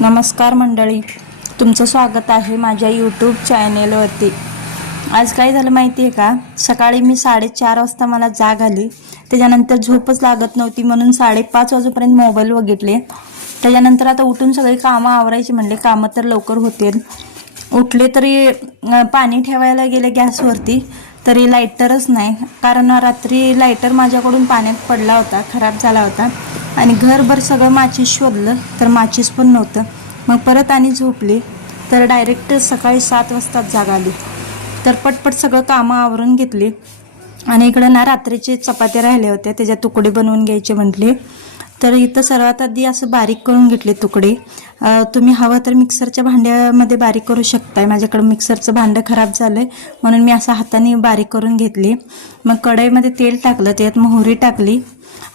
नमस्कार मंडळी, तुमचं स्वागत आहे माझ्या यूट्यूब चॅनेलवरती। आज काय झालं माहिती आहे का, सकाळी मी 4:30 वाजता मला जाग आली। त्याच्यानंतर झोपच लागत नव्हती म्हणून 5:30 वाजेपर्यंत मोबाईल बघितले। त्याच्यानंतर आता उठून सगळी कामं आवरायची म्हणले, कामं तर लवकर होतील। उठले तरी पाणी ठेवायला गेले गॅसवरती तरी लायटरच नाही, कारण रात्री लायटर माझ्याकडून पाण्यात पडला होता, खराब झाला होता। आणि घरभर सगळं माचीस शोधलं तर माचीस पण नव्हतं। मग परत आणि झोपले तर डायरेक्ट सकाळी 7 वाजता जाग आली। तर पटपट सगळं कामं आवरून घेतली आणि इकडे ना रात्रीचे चपात्या राहिले होते, त्याचे तुकडे बनवून घ्यायचे म्हटले। तर इथं सर्वात आधी असं बारीक करून घेतले तुकडे। तुम्ही हवं तर मिक्सरच्या भांड्यामध्ये बारीक करू शकताय। माझ्याकडे मिक्सरचं भांडं खराब झालंय म्हणून मी असं हाताने बारीक करून घेतली। मग कढईमध्ये तेल टाकलं, त्यात मोहरी टाकली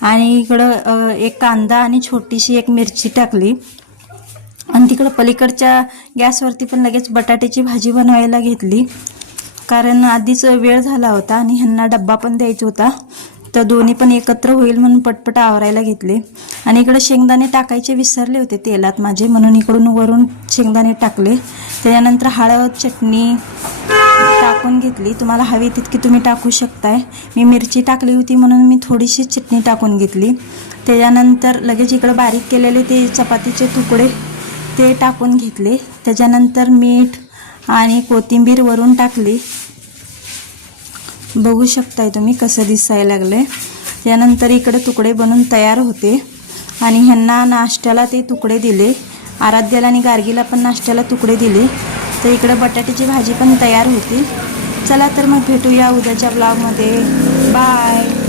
आणि इकडं एक कांदा आणि छोटीशी एक मिरची टाकली। आणि तिकडं पलीकडच्या गॅसवरती पण लगेच बटाट्याची भाजी बनवायला घेतली, कारण आधीच वेळ झाला होता आणि ह्यांना डब्बा पण द्यायचा होता। तर दोन्ही पण एकत्र होईल म्हणून पटपट आवरायला घेतले। आणि इकडे शेंगदाणे टाकायचे विसरले होते तेलात माझे, म्हणून इकडून वरून शेंगदाणे टाकले। त्याच्यानंतर हळद चटणी टाकून घेतली, तुम्हाला हवी तितकी तुम्ही टाकू शकताय। मी मिरची टाकली होती म्हणून मी थोडीशी चटणी टाकून घेतली। त्याच्यानंतर लगेच इकडे बारीक केलेले ते चपातीचे तुकडे ते टाकून घेतले। त्याच्यानंतर मीठ आणि कोथिंबीर वरून टाकली, बघू शकताय तुम्ही कसं दिसायला लागले। त्यानंतर इकडे तुकडे बनवून तयार होते आणि ह्यांना नाश्त्याला ते तुकडे दिले। आराध्याला आणि गार्गीला पण नाश्त्याला तुकडे दिले। तर इकडे बटाट्याची भाजी पण तयार होती। चला तर मग भेटूया उद्याच्या ब्लॉगमध्ये, बाय।